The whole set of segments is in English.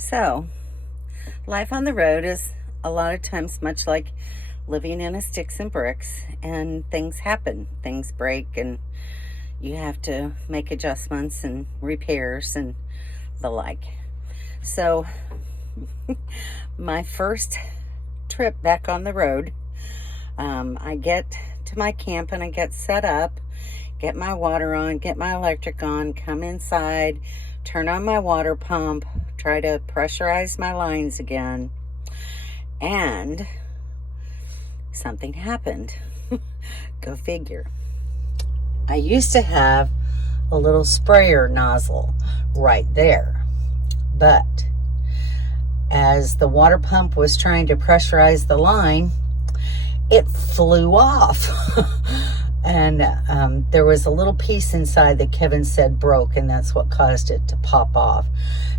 So, life on the road is a lot of times much like living in a sticks and bricks, and things happen. Things break, and you have to make adjustments and repairs and the like. So, my first trip back on the road, I get to my camp and I get set up, get my water on, get my electric on, come inside, turn on my water pump, try to pressurize my lines again, and something happened. Go figure. I used to have a little sprayer nozzle right there, but as the water pump was trying to pressurize the line, it flew off. And there was a little piece inside that Kevin said broke, and that's what caused it to pop off.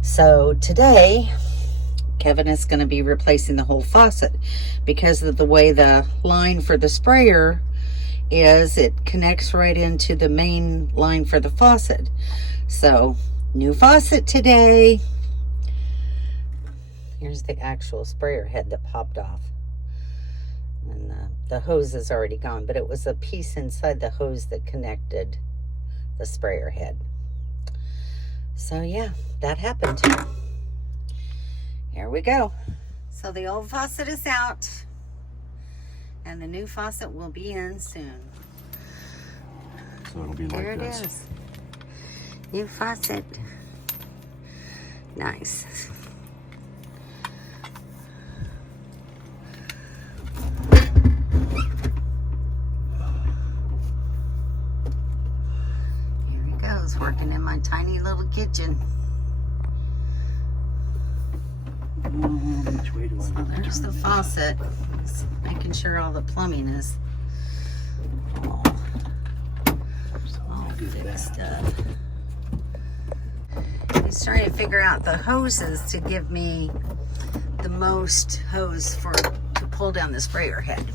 So today, Kevin is going to be replacing the whole faucet because of the way the line for the sprayer is. It connects right into the main line for the faucet. So, new faucet today. Here's the actual sprayer head that popped off. And the hose is already gone, but it was a piece inside the hose that connected the sprayer head. So yeah, that happened. Here we go. So the old faucet is out, and the new faucet will be in soon. So it'll be like this. There it is. New faucet. Nice. Working in my tiny little kitchen. Which way do I So there's the faucet. Just making sure all the plumbing is all fixed up. He's trying to figure out the hoses to give me the most hose to pull down the sprayer head.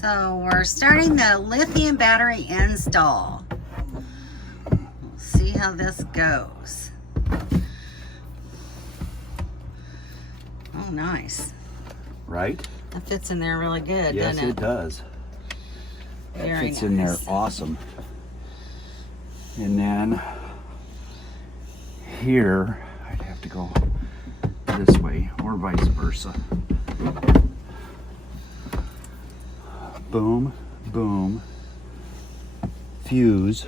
So we're starting the lithium battery install. We'll see how this goes. Oh, nice. Right? That fits in there really good, Yes, doesn't it? it does. That Very fits in there nice. awesome. And then here, I'd have to go this way or vice versa. Boom, boom, fuse,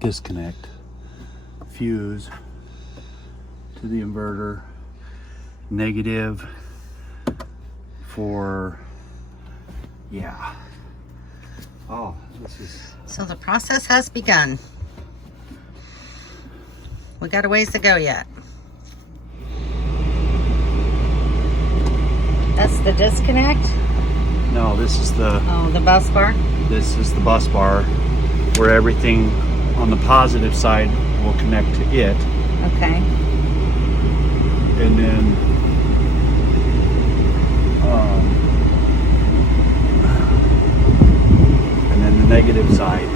disconnect, fuse to the inverter, negative for, yeah. Oh, this is... So the process has begun. We got a ways to go yet. That's the disconnect? No, this is the... Oh, the bus bar? This is the bus bar where everything on the positive side will connect to it. Okay. And then the negative side.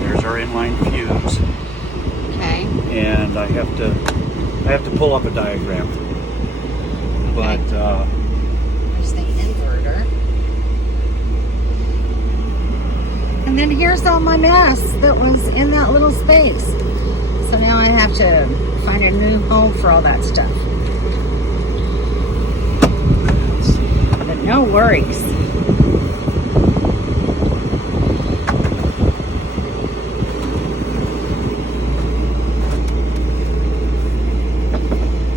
There's our inline fuse. Okay. And I have to pull up a diagram. But there's the inverter. And then here's all my mess that was in that little space. So now I have to find a new home for all that stuff. But no worries.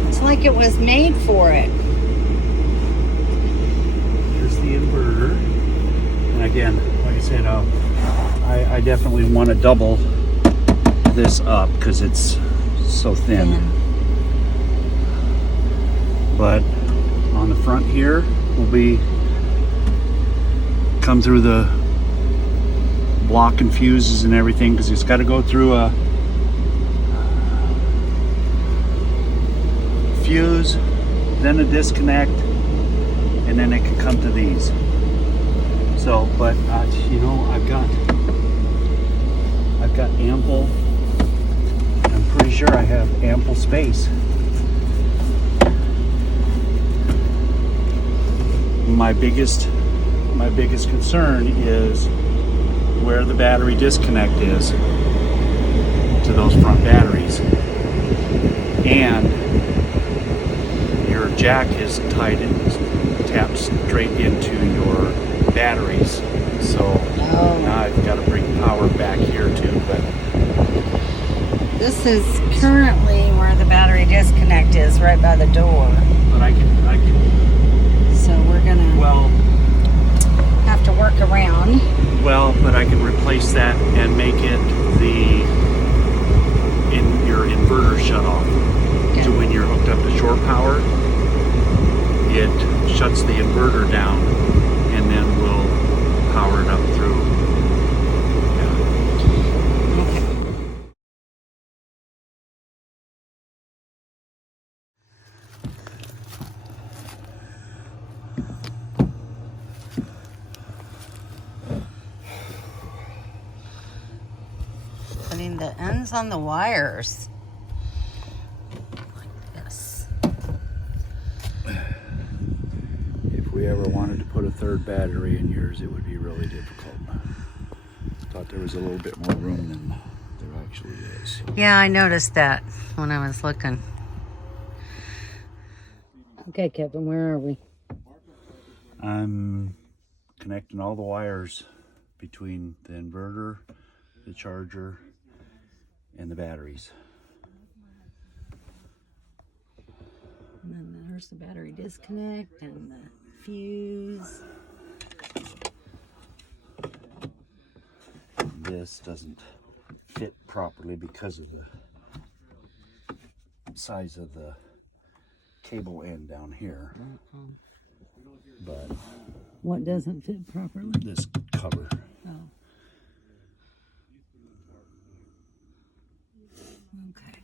It's like it was made for it. here's the inverter. And again, like I said, I definitely want to double this up because it's so thin. But on the front here will be come through the block and fuses and everything, because it's got to go through a fuse, then a disconnect, and then it can come to these. So, but you know, I've got ample. I'm pretty sure I have ample space. My biggest concern is where the battery disconnect is to those front batteries, and your jack is tied and tapped straight into your batteries. So now I've got to bring power back here too. But this is currently where the battery disconnect is, right by the door. But I can. So we're gonna have to work around. Well, but I can replace that and make it your inverter shut off. Yeah. So when you're hooked up to shore power, it shuts the inverter down, and then we'll power it up through. Yeah. Okay. Putting the ends on the wires like this. If we ever wanted to put a third battery in yours, it would be really difficult. Thought there was a little bit more room than there actually is. So. Yeah, I noticed that when I was looking. Okay, Kevin, where are we? I'm connecting all the wires between the inverter, the charger, and the batteries. And then there's the battery disconnect and the fuse. This doesn't fit properly because of the size of the cable end down here. But what doesn't fit properly? This cover. Oh. Okay.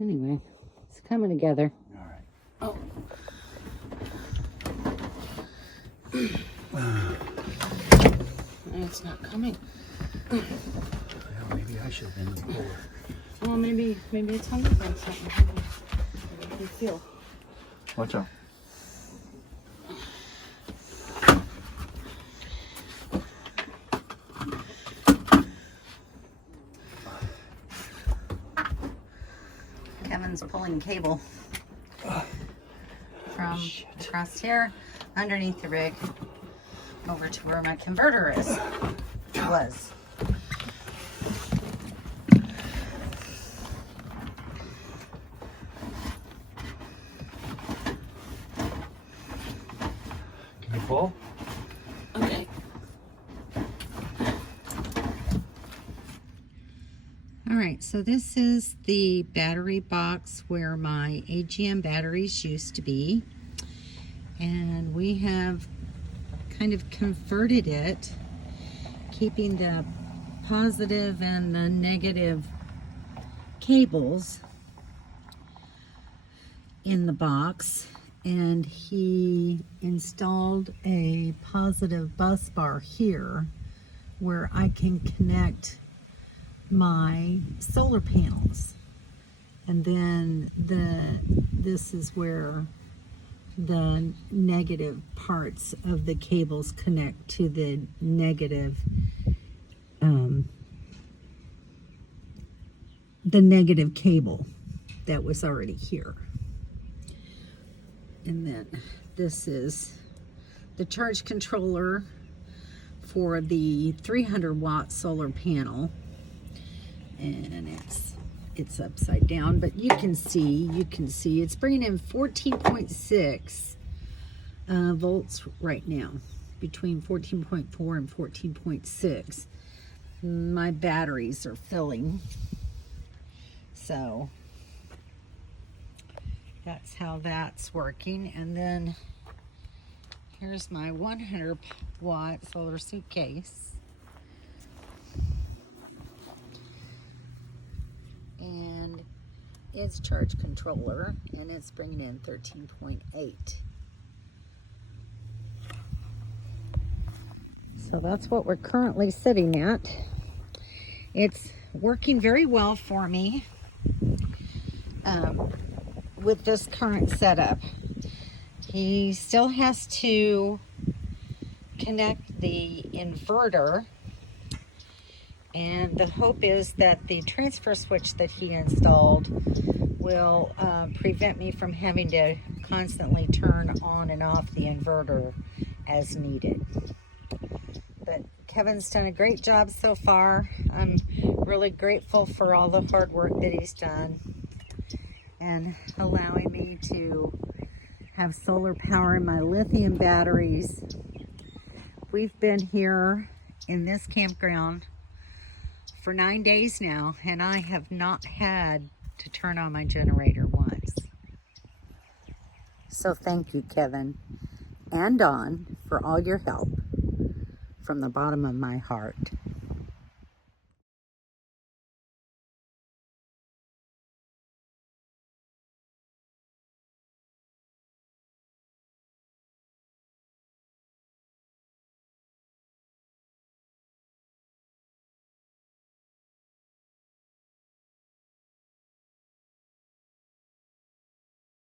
Anyway, it's coming together. All right. Oh. It's not coming. Well, maybe I should have been the puller. Well, maybe it's hungry for something. How do you feel? Watch out. Kevin's pulling cable from across here, underneath the rig, over to where my converter was. Can you pull? Okay. All right, so this is the battery box where my AGM batteries used to be. And we have kind of converted it, keeping the positive and the negative cables in the box. And he installed a positive bus bar here where I can connect my solar panels, and then this is where the negative parts of the cables connect to the negative cable that was already here. And then this is the charge controller for the 300 watt solar panel, and it's upside down, but you can see it's bringing in 14.6 volts right now, between 14.4 and 14.6. My batteries are filling, so that's how that's working. And then here's my 100-watt solar suitcase. And its charge controller, and it's bringing in 13.8. So that's what we're currently sitting at. It's working very well for me with this current setup. He still has to connect the inverter, and the hope is that the transfer switch that he installed will prevent me from having to constantly turn on and off the inverter as needed. But Kevin's done a great job so far. I'm really grateful for all the hard work that he's done and allowing me to have solar power in my lithium batteries. We've been here in this campground for 9 days now, and I have not had to turn on my generator once. So thank you, Kevin and Dawn, for all your help from the bottom of my heart.